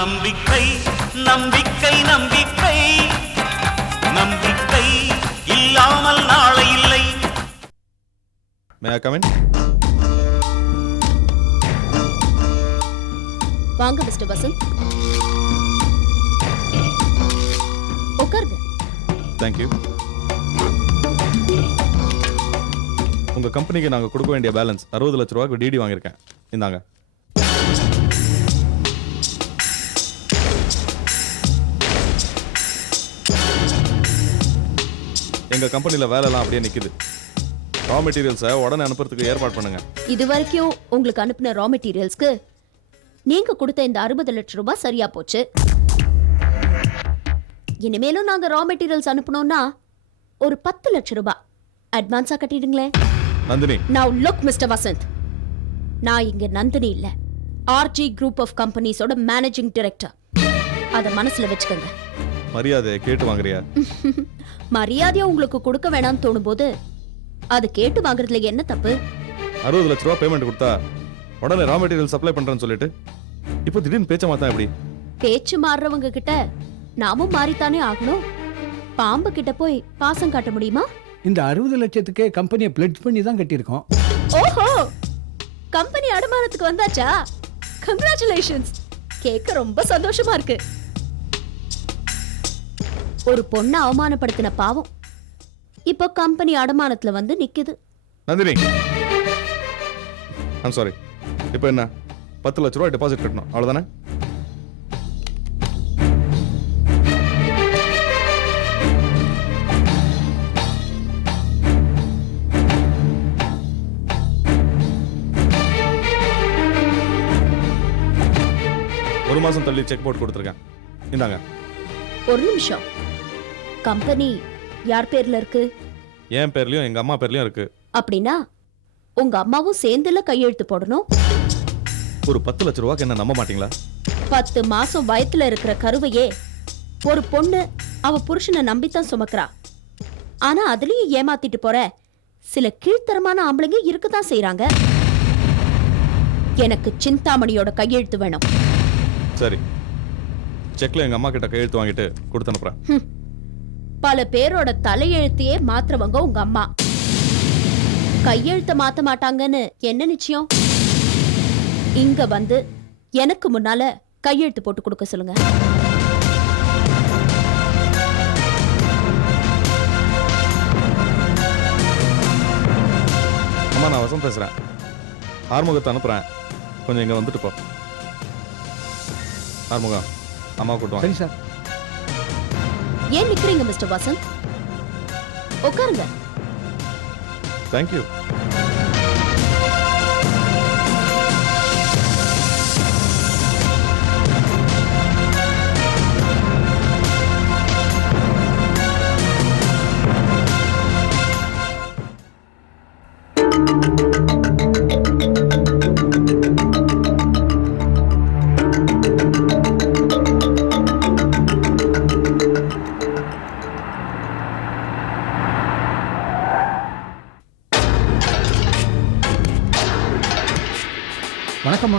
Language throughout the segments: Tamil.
நம்பிக்கை நம்பிக்கை நம்பிக்கை நம்பிக்கை இல்லாமல் நாளை இல்லை. May I come in? வாங்க மிஸ்டர் வசந்த், உட்காருங்க. Thank you. உங்க கம்பெனிக்கு நாங்க கொடுக்க வேண்டிய பேலன்ஸ் 60 லட்சம் ரூபாய்க்கு டிடி வாங்கியிருக்கேன். இந்தாங்க. எங்க கம்பெனில வேலைலாம் அப்படியே நிக்குது. ரா மெட்டீரியல்ஸை உடனே அனுப்புறதுக்கு ஏற்பாடு பண்ணுங்க. இது வரைக்கும் உங்களுக்கு அனுப்பின ரா மெட்டீரியல்ஸ்க்கு நீங்க கொடுத்த இந்த 60 லட்சம் ரூபாய் சரியா போச்சு. இனிமேலும் நாங்க ரா மெட்டீரியல்ஸ் அனுப்பணும்னா ஒரு 10 லட்சம் ரூபாய் அட்வான்ஸா கட்டிடுங்களேன். Nandini, now look Mister Vasanth, நான் இங்க நந்தினி இல்ல, ஆர்ஜி குரூப் ஆஃப் கம்பெனிஸோட மேனேஜிங் டைரக்டர். அத மனசுல வச்சுக்கோங்க. மரியாதை கேட்டு வாங்குறியா? மரியாதையா உங்களுக்கு கொடுக்க வேணாம்னு தோணும் போது அது கேட்டு வாங்குறதுல என்ன தப்பு? 60 லட்சம் ரூபாய் பேமெண்ட் கொடுத்தா உடனே ரா மெட்டீரியல் சப்ளை பண்றேன்னு சொல்லிட்டு இப்போ திடீர்னு பேச்ச மாத்தா எப்படி? பேச்சு மாறுறவங்க கிட்ட நாமும் மாறித்தானே ஆகணும். பாம்பு கிட்ட போய் பாசம் காட்ட முடியுமா? இந்த 60 லட்சத்துக்கு கம்பெனியை பிளட்ஜ் பண்ணி தான் கட்டியிருக்கோம். ஓஹோ, கம்பெனி அடமானத்துக்கு வந்தாச்சா? கங்க்ராச்சுலேஷன்ஸ், கேட்க ரொம்ப சந்தோஷமா இருக்கு. ஒரு பொண்ணை அவமானப்படுத்தின பாவம் இப்போ கம்பெனி அடமானத்துல வந்து நிக்குது. Nandini, I'm sorry. இப்போ என்ன 10 லட்சம் ரூபாய் டெபாசிட் கட்டணும், அவ்வளவுதானே? ஒரு மாசம் தள்ளி செக் போட்டு கொடுத்துருக்கேன். இந்தாங்க. ஒரு நிமிஷம், கம்பெனி யார் பேர்ல இருக்கு? என் பேர்லயும் எங்க அம்மா பேர்லயும் இருக்கு. அப்படின்னா உங்க அம்மாவும் சேர்ந்துல கையெழுத்து போடணும். ஒரு 10 லட்சம் ரூபாய்க்கு என்ன நம்ப மாட்டீங்களா? 10 மாசம் வயத்துல இருக்கிற கருவையே ஒரு பொண்ணு அவ புருஷனை நம்பித்தான் சுமக்கிறா. ஆனா அதுலயும் ஏமாத்திட்டு போற சில கீழ்த்தரமான ஆம்பளைங்க இருக்கத்தான் செய்யறாங்க. எனக்கு சிந்தாமணியோட கையெழுத்து வேணும். சரி, செக்ல எங்க அம்மா கிட்ட கையெழுத்து வாங்கிட்டு கொடுத்து அனுப்புறேன். பல பேரோட தலையெழுத்தையே மாத்துறவங்க உங்க அம்மா. கையெழுத்த மாத்த மாட்டாங்கன்னு என்ன நிச்சயம்? இங்க வந்து எனக்கு முன்னால கையெழுத்து போட்டு கொடுக்க சொல்லுங்க. அம்மா, நான் வசம் பேசுறேன். ஆறுமுகத்தை அனுப்புறேன், கொஞ்சம் இங்க வந்துட்டு போ. ஆறுமுகம், அம்மா கூட்டுவாங்க. சரி சார். ஏன் நிக்கிறீங்க மிஸ்டர் வசந்த்? உட்காருங்க. தேங்க்யூ. வணக்கம்மா.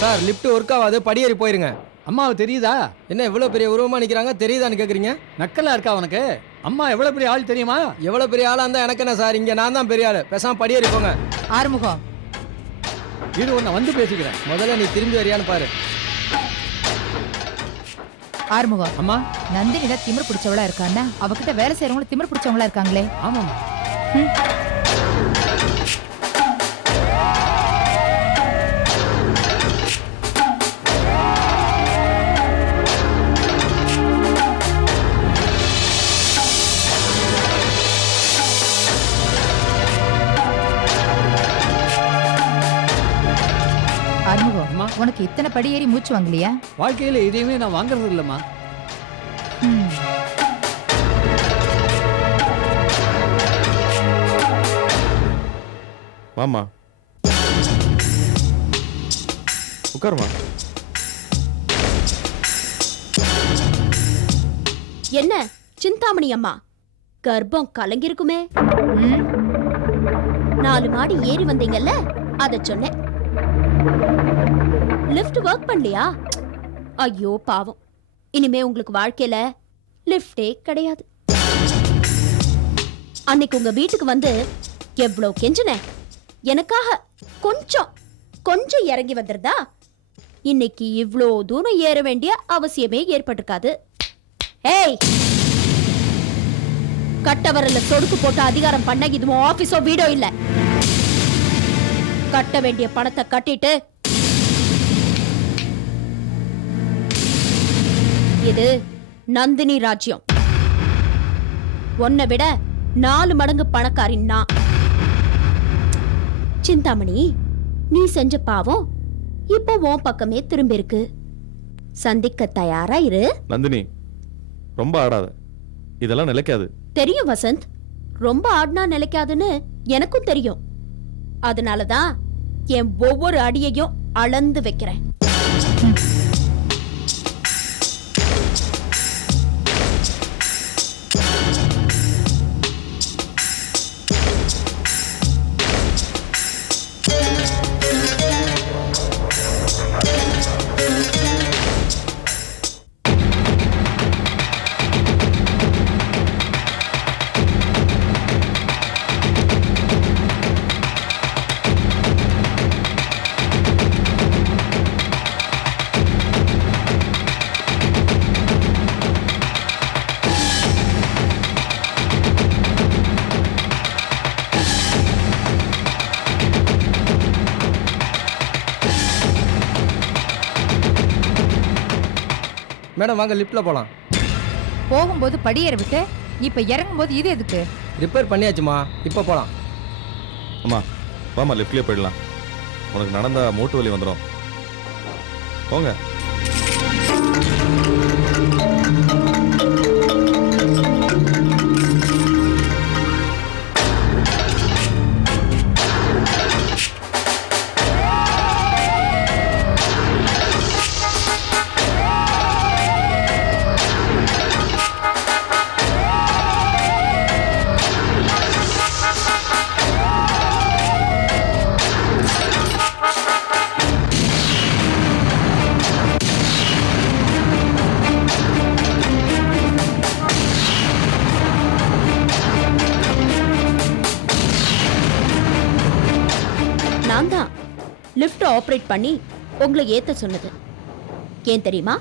சார், லிஃப்ட் ஒர்க் ஆகாது, படியேறி போயிருங்க. அம்மாவை தெரியுதா? என்ன இவ்வளோ பெரிய உருவமா நிற்கிறாங்க, தெரியுதான்னு கேட்குறீங்க? நக்கலா இருக்கா உனக்கு? அம்மா எவ்வளவு பெரிய ஆள் தெரியுமா? எவ்வளோ பெரிய ஆளாக இருந்தால் எனக்கு என்ன சார்? இங்கே நான் தான் பெரிய ஆள். பேசாமல் படியேறி போங்க. ஆறுமுகம், இது உன்னை வந்து பேசிக்கிறேன். முதல்ல நீ திரும்பி வரியான்னு பாரு. ஆறுமுகம். அம்மா. நந்தினி தான் திமிர் பிடிச்சவளா இருக்கான்னா அவகிட்ட வேலை செய்யறவங்களும் திமிர் பிடிச்சவங்களா இருக்காங்களே. ஆமாம்மா. ஆறுமுகம், உனக்கு இத்தனை படி ஏறி மூச்சு வாங்கலையா? வாழ்க்கையில எதையுமே நான் வாங்குறது இல்லம்மா. வாம்மா உட்காருமா. என்ன சிந்தாமணி அம்மா, கர்ப்பம் கலங்கிருக்குமே. 4 மாடி ஏறி வந்தீங்கல்ல, அத சொன்னேன். லிஃப்ட் ஒர்க் பண்ணலையா? ஐயோ பாவம், இனிமே உங்களுக்கு வாழ்க்கையில லிஃப்டே கிடையாது. அன்னைக்கு உங்க வீட்டுக்கு வந்து எவ்வளவு கெஞ்சினேன், எனக்காக கொஞ்சம் இறங்கி வந்திருந்தா இன்னைக்கு இவ்ளோ தூரம் ஏற வேண்டிய அவசியமே ஏற்பட்டிருக்காது. ஏய், கட்டவரல சொடுக்கு போட்டு அதிகாரம் பண்ண இதுவும் ஆபீஸோ வீடோ இல்ல. கட்ட வேண்டிய பணத்தை கட்டிட்டு, இது நந்தினி ராஜ்யம். உன்னை விட 4 மடங்கு பணக்காரின் நான். சிந்தாமணி, நீ செஞ்ச பாவம் இப்போ உன் பக்கமே திரும்பி இருக்கு. சந்திக்க தயாரா இரு. நந்தினி ரொம்ப ஆடாத, இதெல்லாம் நிலைக்காது. தெரியும் வசந்த், ரொம்ப ஆடினா நிலைக்காதுன்னு எனக்கும் தெரியும். அதனாலதான் என் ஒவ்வொரு அடியையும் அளந்து வைக்கிறேன். மேடம் வாங்க லிஃப்ட்டில் போகலாம். போகும்போது படியேற விட்டு இப்ப இறங்கும்போது இது எதுக்கு? ரிப்பேர் பண்ணியாச்சுமா, இப்போ போகலாம். அம்மா வாமா, லிஃப்ட்லேயே போயிடலாம். உனக்கு நடந்தா மூட்டு வலி வந்துடும். போங்க. நான் தான் லிஃப்ட் ஆபரேட் பண்ணி உங்களை ஏத்த சொன்னது. ஏன் தெரியுமா?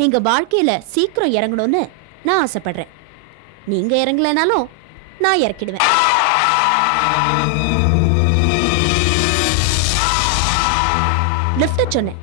நீங்க வாழ்க்கையில சீக்கிரம் இறங்கணும்னு நான் ஆசைப்படுறேன். நீங்க இறங்கலைனாலும் நான் இறக்கிடுவேன். லிஃப்ட் சொன்னேன்.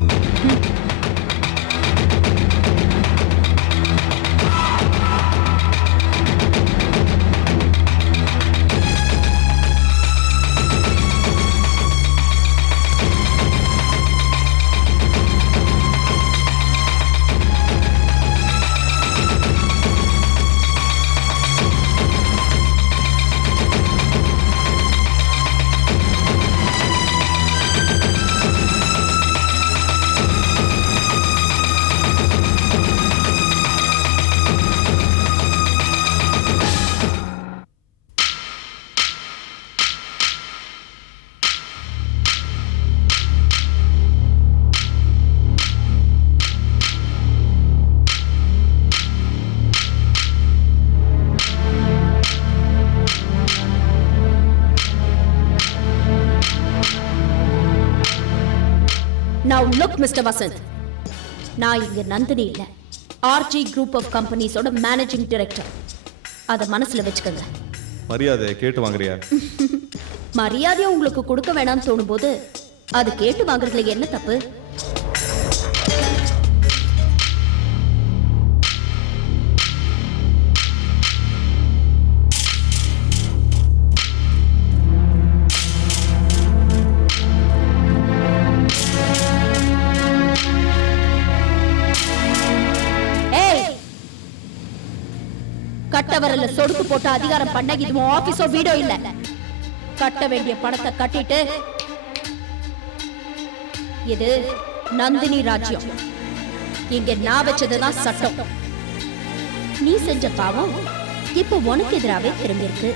Now look, Mr. Vasant. நான் இங்க நந்தினி இல்ல, RG Group of Companies ஓட மேனேஜிங் டைரக்டர். அத மனசுல வச்சுக்கங்க. மரியாதை கேட்டு வாங்குறியா? மரியாதையை உங்களுக்கு கொடுக்க வேணாம்னு தோணும் போது அது கேட்டு வாங்குறதுல என்ன தப்பு? கட்டவரல சொடுக்கு போட்டு அதிகாரம் பண்ண இதுவும் ஆபீஸோ வீடோ இல்ல. கட்ட வேண்டிய பணத்தை கட்டிட்டு இது நந்தினி ராஜ்யம். இங்க நான் வச்சதுதான் சட்டம். நீ செஞ்ச பாவம் இப்ப உனக்கு எதிராவே திரும்பியிருக்கு.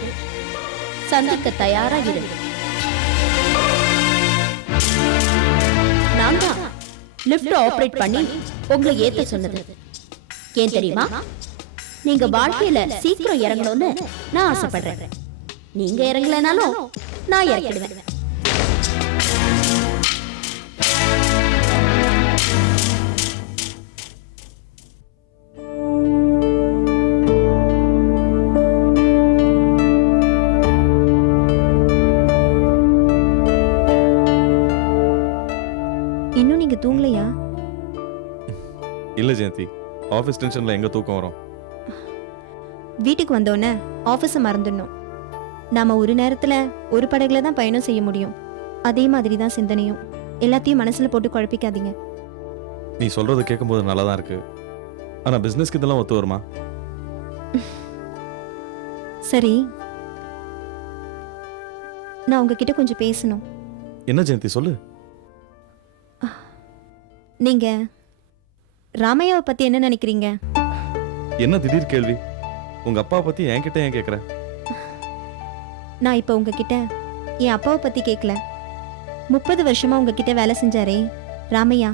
சந்திக்க தயாரா இரு. நான் தான் லிஃப்ட் ஆபரேட் பண்ணி உங்களை ஏத்த சொன்னது. ஏன் தெரியுமா? நீங்க வாழ்க்கையில சீக்கிரம் இறங்கணும்னு நான் ஆசைப்படுறேன். நீங்க இறங்கலனாலும் நான் இறக்கிடுவேன். இன்னும் நீங்க தூங்கலையா? இல்லை ஜெயந்தி, ஆஃபீஸ் டென்ஷனில் எங்கே தூக்கம் வரும்? வீட்டுக்கு வந்தோடனே ஆஃபீஸை மறந்துடணும். நாம ஒரு நேரத்துல ஒரு படகுல தான் பயணம் செய்ய முடியும். அதே மாதிரி தான் சிந்தனையும். எல்லாத்தையும் மனசுல போட்டு குழப்பிக்காதீங்க. நீ சொல்கிறது கேட்கும்போது நல்லா தான் இருக்கு. ஆனால் பிஸ்னஸ்க்கு இதெல்லாம் ஒத்து வருமா? சரி, நான் உங்ககிட்ட கொஞ்சம் பேசணும். என்ன ஜெயந்தி, சொல்லு. நீங்க ராமையாவை பத்தி என்ன நினைக்கிறீங்க? என்ன திடீர் கேள்வி? உங்கள் அப்பாவை பற்றி என்கிட்ட ஏன் கேட்குற? நான் இப்போ உங்ககிட்ட என் அப்பாவை பத்தி கேட்கல. 30 வருஷமா உங்ககிட்ட வேலை செஞ்சாரே ராமையா,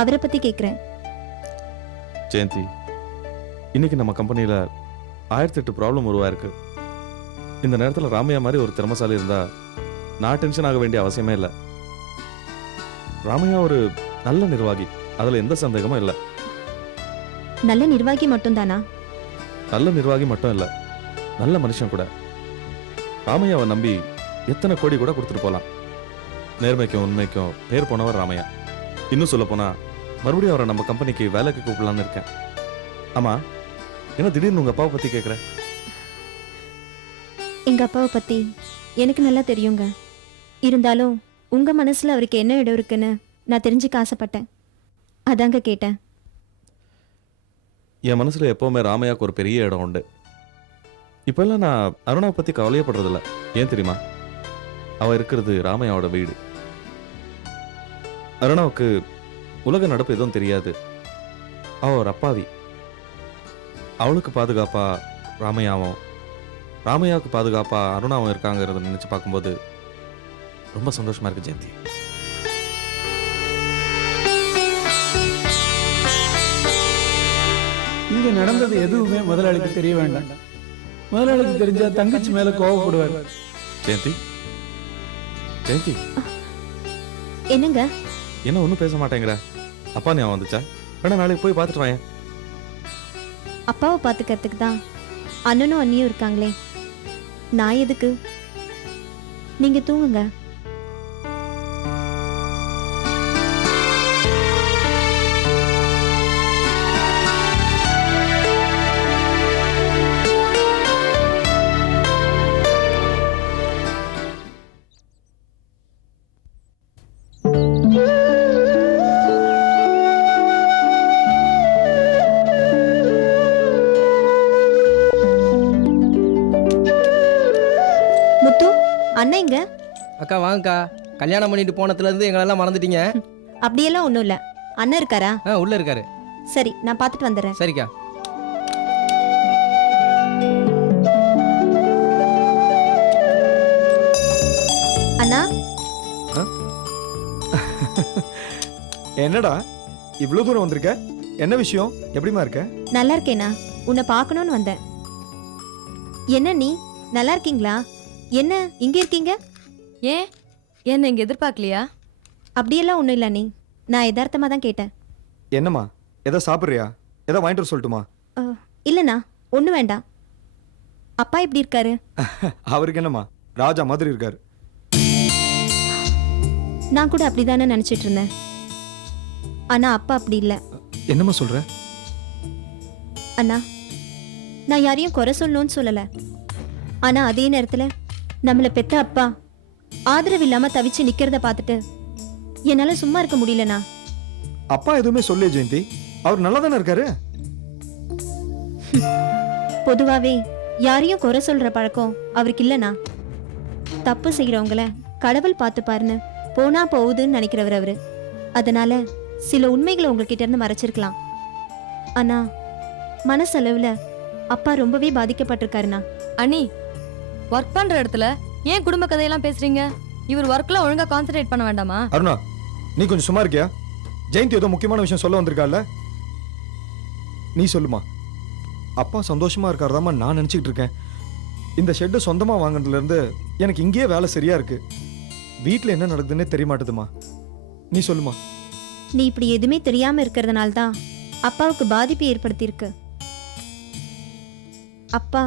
அவரை பத்தி கேட்குறேன். ஜெயந்தி, இன்னைக்கு நம்ம கம்பெனியில் 1008 ப்ராப்ளம் உருவாயிருக்கு. இந்த நேரத்தில் ராமையா மாதிரி ஒரு திறமசாலி இருந்தா நான் டென்ஷன் ஆக வேண்டிய அவசியமே இல்லை. ராமையா ஒரு நல்ல நிர்வாகி, அதில் எந்த சந்தேகமும் இல்லை. நல்ல நிர்வாகி மட்டும்தானா? நல்ல நிர்வாகி மட்டும் இல்லை, நல்ல மனுஷன் கூட. ராமையாவை நம்பி எத்தனை கோடி கூட கொடுத்துட்டு போகலாம். நேர்மைக்கும் உண்மைக்கும் பேர் போனவர் ராமையா. இன்னும் சொல்ல போனா மறுபடியும் அவரை நம்ம கம்பெனிக்கு வேலைக்கு கூப்பிடலான்னு இருக்கேன். ஆமா, என்ன திடீர்னு உங்க அப்பாவை பத்தி கேட்குற? எங்க அப்பாவை பத்தி எனக்கு நல்லா தெரியுங்க. இருந்தாலும் உங்க மனசுல அவருக்கு என்ன இடம் இருக்குன்னு நான் தெரிஞ்சுக்க ஆசைப்பட்டேன். அதாங்க கேட்டேன். என் மனசுல எப்பவுமே ராமையாவுக்கு ஒரு பெரிய இடம் உண்டு. இப்பெல்லாம் நான் அருணாவை பத்தி கவலையப்படுறதில்ல. ஏன் தெரியுமா? அவ இருக்கிறது ராமையாவோட வீடு. அருணாவுக்கு உலக நடப்பு எதுவும் தெரியாது. அவ ஒரு அப்பாவி. அவளுக்கு பாதுகாப்பா ராமையாவும், ராமையாவுக்கு பாதுகாப்பா அருணாவும் இருக்காங்கிறத நினைச்சு பார்க்கும்போது ரொம்ப சந்தோஷமா இருக்கு ஜெயந்தி. இங்க நடந்தது எதுவுமே முதலாளிக்கு தெரிய வேண்டாம். முதலாளிக்கு தெரிஞ்சா தங்கச்சி மேல கோவப்படுவார். ஜெயந்தி, ஜெயந்தி, என்னங்க? என்ன ஒன்றும் பேச மாட்டேங்கிற? அப்பா ஞாபகம் வந்துச்சா? வேணா நாளைக்கு போய் பார்த்துட்டு வாயேன். அப்பாவை பார்த்துக்கிறதுக்கு தான் அண்ணனும் அண்ணியும் இருக்காங்களே, நான் எதுக்கு? நீங்க தூங்குங்க. முத்து, அண்ணன் இங்க? அக்கா வாங்கக்கா. கல்யாணம் பண்ணிட்டு போனதுலேருந்து எங்களெல்லாம் மறந்துட்டீங்க. அப்படியெல்லாம் ஒன்றும் இல்லை. அண்ணன் இருக்காரா? உள்ள இருக்காரு. சரி, நான் பார்த்துட்டு வந்துடுறேன். சரிக்கா. அண்ணா, என்னடா இவ்வளோ தூரம் வந்திருக்க? என்ன விஷயம்? எப்படிமா இருக்க? நல்லா இருக்கேனா? உன்னை பார்க்கணும்னு வந்தேன். என்ன நீ நல்லா இருக்கீங்களா? என்ன இங்க இருக்கீங்க? ஏன் என்ன இங்க எதிர்பார்க்கலையா? அப்படியெல்லாம் ஒன்றும் இல்லை நீ. நான் யதார்த்தமாக தான் கேட்டேன். என்னம்மா, எதை சாப்பிட்றியா? எதை வாங்கிட்டு வர சொல்லட்டுமா? இல்லைண்ணா, ஒன்றும் வேண்டாம். அப்பா எப்படி இருக்காரு? அவருக்கு என்னம்மா, ராஜா மாதிரி இருக்காரு. நான் கூட அப்படிதானே நினைச்சிட்டு இருந்தேன். ஆனா அப்பா அப்படி இல்லை. என்னம்மா சொல்ற? அண்ணா, நான் யாரையும் குறை சொல்லணும்னு சொல்லல. ஆனா அதே நேரத்துல நம்மள பெத்த அப்பா ஆதரவு இல்லாம தவிச்சு நிக்கிறத பார்த்துட்டு என்னால சும்மா இருக்க முடியலண்ணா. அப்பா எதுவுமே சொல்லே ஜெயந்தி, அவர் நல்லா தானே இருக்காரு. பொதுவாவே யாரையும் குறை சொல்ற பழக்கம் அவருக்கு இல்லைண்ணா. தப்பு செய்யறவங்கள கடவுள் பார்த்துப்பாருன்னு போனா போகுதுன்னு நினைக்கிறவர் அவரு. அதனால சில உண்மைகளை உங்ககிட்ட இருந்து மறைச்சிருக்கலாம். ஆனா மனசளவுல அப்பா ரொம்பவே பாதிக்கப்பட்டிருக்காருண்ணா. அண்ணி, ஒர்க் பண்ற இடத்துல ஏன் குடும்ப கதையெல்லாம் பேசுறீங்க? இவர் ஒர்க்ல ஒழுங்கா கான்சென்ட்ரேட் பண்ண வேண்டாமா? அருணா, நீ கொஞ்சம் சும்மா இருக்கியா? ஜெயந்தி ஏதோ முக்கியமான விஷயம் சொல்ல வந்திருக்கால, நீ சொல்லுமா. அப்பா சந்தோஷமா இருக்காருதாம்மா நான் நினைச்சிட்டு இருக்கேன். இந்த ஷெட்டு சொந்தமா வாங்கினதுல இருந்து எனக்கு இங்கேயே வேலை சரியா இருக்கு. வீட்ல என்ன நடக்குதுன்னே தெரிய மாட்டுதுமா. நீ சொல்லுமா. நீ இப்படி எதுவுமே தெரியாம இருக்கிறதுனால தான் அப்பாவுக்கு பாதிப்பு ஏற்படுத்தியிருக்கு. அப்பா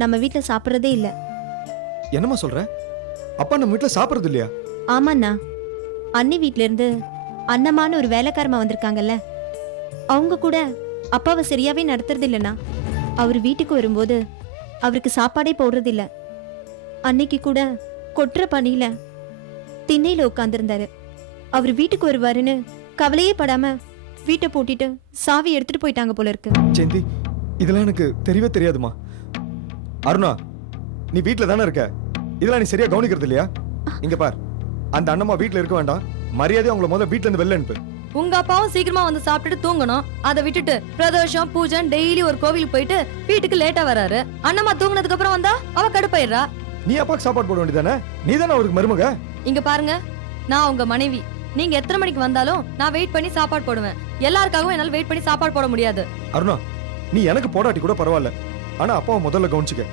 நம்ம வீட்டில் சாப்பிட்றதே இல்லை. என்னம்மா சொல்ற? அப்பா நம்ம வீட்டுல சாப்பிடுறது இல்லையா? ஆமாண்ணா, அண்ணி வீட்ல இருந்து அண்ணமான ஒரு வேலைக்காரமா வந்திருக்காங்கல்ல, அவங்க கூட அப்பாவை சரியாவே நடத்துறது இல்லைண்ணா. அவர் வீட்டுக்கு வரும்போது அவருக்கு சாப்பாடே போடுறது இல்ல. அன்னைக்கு கூட கொட்டுற பனியில திண்ணையில உட்காந்துருந்தாரு. அவர் வீட்டுக்கு வருவாருன்னு கவலையே படாம வீட்டை பூட்டிட்டு சாவி எடுத்துட்டு போயிட்டாங்க போல இருக்கு. ஜெயந்தி, இதெல்லாம் எனக்கு தெரியவே தெரியாதுமா. அருணா, நீ வீட்ல தானே இருக்க, இதெல்லாம் நீ சரியா கவனிக்கிறது இல்லையா? இங்க பார், அந்த அண்ணம்மா வீட்ல இருக்க வேண்டாம், மரியாதையா அவங்கள முதல்ல வீட்ல இருந்து வெளில அனுப்பு. உங்க அப்பாவும் சீக்கிரமா வந்து சாப்பிட்டுட்டு தூங்கணும். அதை விட்டுட்டு பிரதோஷம் பூஜை டெய்லி ஒரு கோவிலுக்கு போயிட்டு வீட்டுக்கு லேட்டா வராரு. அண்ணம்மா தூங்குனதுக்கு அப்புறம் வந்தா அவ கடுப்பாயிடுறா. நீ அப்பாக்கு சாப்பாடு போட வேண்டியதானே? நீ தானே அவருக்கு மருமக. இங்க பாருங்க, நான் உங்க மனைவி. நீங்க எத்தனை மணிக்கு வந்தாலும் நான் வெயிட் பண்ணி சாப்பாடு போடுவேன். எல்லாருக்காகவும் என்னால வெயிட் பண்ணி சாப்பாடு போட முடியாது. அருணா, நீ எனக்கு போடாட்டி கூட பரவாயில்ல, ஆனா அப்பாவை முதல்ல கவனிச்சுக்க,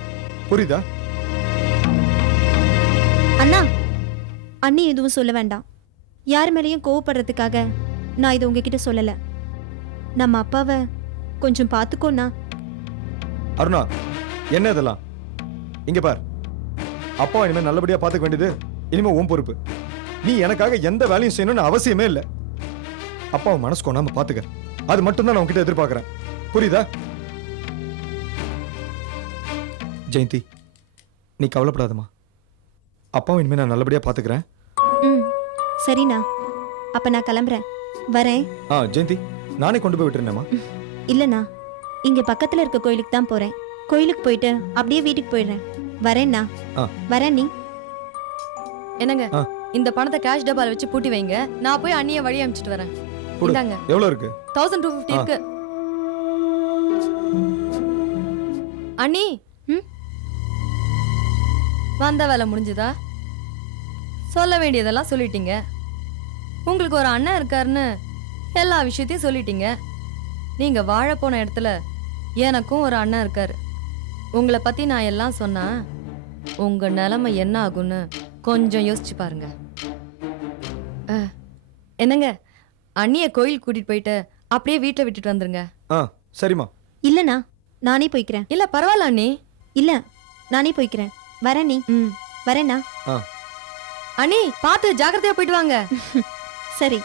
புரியுதா? அண்ணா, அண்ணி எதுவும் சொல்ல வேண்டாம். யார் மேலேயும் கோவப்படுறதுக்காக நான் இதை உங்ககிட்ட சொல்லல. நம்ம அப்பாவை கொஞ்சம் பார்த்துக்கோண்ணா. அருணா, என்ன இதெல்லாம்? இங்க பார், அப்பா இனிமே நல்லபடியா பாத்துக்க வேண்டியது இனிமே உன் பொறுப்பு. நீ எனக்காக எந்த வேலையும் செய்யணும்னு அவசியமே இல்லை. அப்பாவை மனசு கொண்டாம பாத்துக்க, அது மட்டும் தான் நான் உன்கிட்ட எதிர்பார்க்கிறேன், புரியுதா? ஜெயந்தி, நீ கவலைப்படாதம்மா. அப்பாவை இனிமே நான் நல்லபடியா பாத்துக்கிறேன். ம், சரிண்ணா. அப்ப நான் கிளம்புறேன், வரேன். ஜெயந்தி, நானே கொண்டு போய் விட்டுருந்தேம்மா. இல்லண்ணா, இங்க பக்கத்துல இருக்க கோயிலுக்கு தான் போறேன். கோயிலுக்கு போயிட்டு அப்படியே வீட்டுக்கு போயிடுறேன். வரேண்ணா. வரேன். நீ என்னங்க, ஆ. இந்த பணத்தை கேஷ் டப்பால வச்சு பூட்டி வைங்க. நான் போய் அண்ணிய வழி அனுப்பிச்சிட்டு வரேன். கொடு. இந்தாங்க, எவ்வளவு இருக்கு? 1250 இருக்கு. அண்ணி, வந்த வேலை முடிஞ்சுதா? சொல்ல வேண்டியதெல்லாம் சொல்லிட்டீங்க. உங்களுக்கு ஒரு அண்ணன் இருக்காருன்னு எல்லா விஷயத்தையும் சொல்லிட்டீங்க. நீங்க வாழ போன இடத்துல எனக்கும் ஒரு அண்ணன் இருக்காரு. உங்களை பத்தி நான் எல்லாம் சொன்னா உங்க நிலைமை என்ன ஆகும்னு கொஞ்சம் யோசிச்சு பாருங்க. என்னங்க, அண்ணிய கோயில் கூட்டிட்டு போயிட்டு அப்படியே வீட்டுல விட்டுட்டு வந்துருங்க. சரிம்மா. இல்லண்ணா, நானே போய்க்கிறேன். இல்ல பரவாயில்ல அண்ணி. இல்ல, நானே போய்க்கிறேன். வரேன். நீ வரேண்ணா. அண்ணி, பார்த்து ஜாக்கிரதையா போயிட்டு வாங்க. சரி.